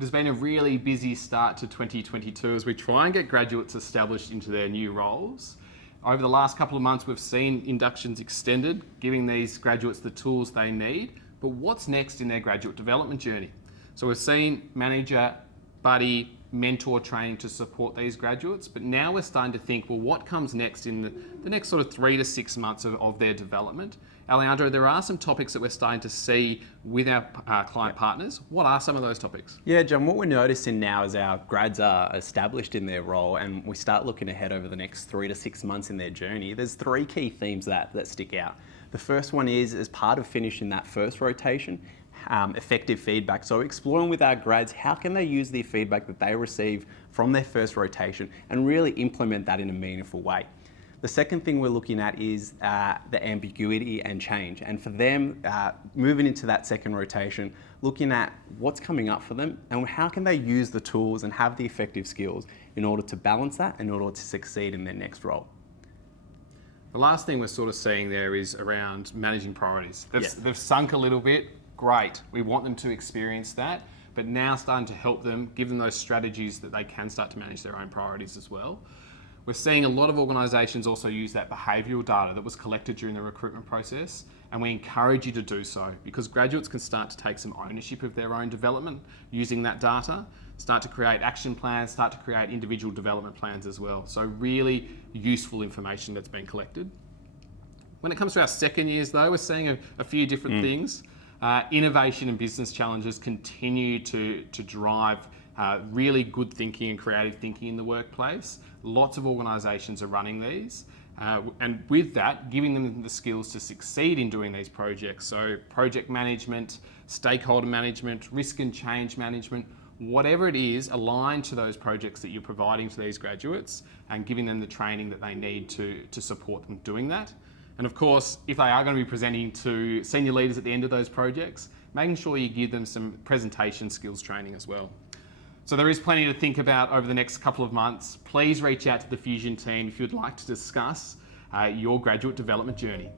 It has been a really busy start to 2022 as we try and get graduates established into their new roles. Over the last couple of months, we've seen inductions extended, giving these graduates the tools they need. But what's next in their graduate development journey? So we've seen manager, buddy, mentor training to support these graduates, but now we're starting to think, well, what comes next in the next sort of 3 to 6 months of their development? Alejandro, there are some topics that we're starting to see with our client partners. What are some of those topics? Yeah, John, what we're noticing now is our grads are established in their role and we start looking ahead over the next 3 to 6 months in their journey. There's 3 key themes that stick out. The first one is, as part of finishing that first rotation, effective feedback. So exploring with our grads, how can they use the feedback that they receive from their first rotation and really implement that in a meaningful way. The second thing we're looking at is the ambiguity and change. And for them, moving into that second rotation, looking at what's coming up for them and how can they use the tools and have the effective skills in order to balance that, in order to succeed in their next role. The last thing we're sort of seeing there is around managing priorities. They've sunk a little bit. Great, we want them to experience that, but now starting to help them, give them those strategies that they can start to manage their own priorities as well. We're seeing a lot of organisations also use that behavioural data that was collected during the recruitment process, and we encourage you to do so because graduates can start to take some ownership of their own development using that data, start to create action plans, start to create individual development plans as well. So really useful information that's been collected. When it comes to our second years though, we're seeing a few different things. Innovation and business challenges continue to drive really good thinking and creative thinking in the workplace. Lots of organisations are running these. And with that, giving them the skills to succeed in doing these projects. So project management, stakeholder management, risk and change management, whatever it is, aligned to those projects that you're providing to these graduates and giving them the training that they need to support them doing that. And of course, if they are going to be presenting to senior leaders at the end of those projects, making sure you give them some presentation skills training as well. So there is plenty to think about over the next couple of months. Please reach out to the Fusion team if you'd like to discuss your graduate development journey.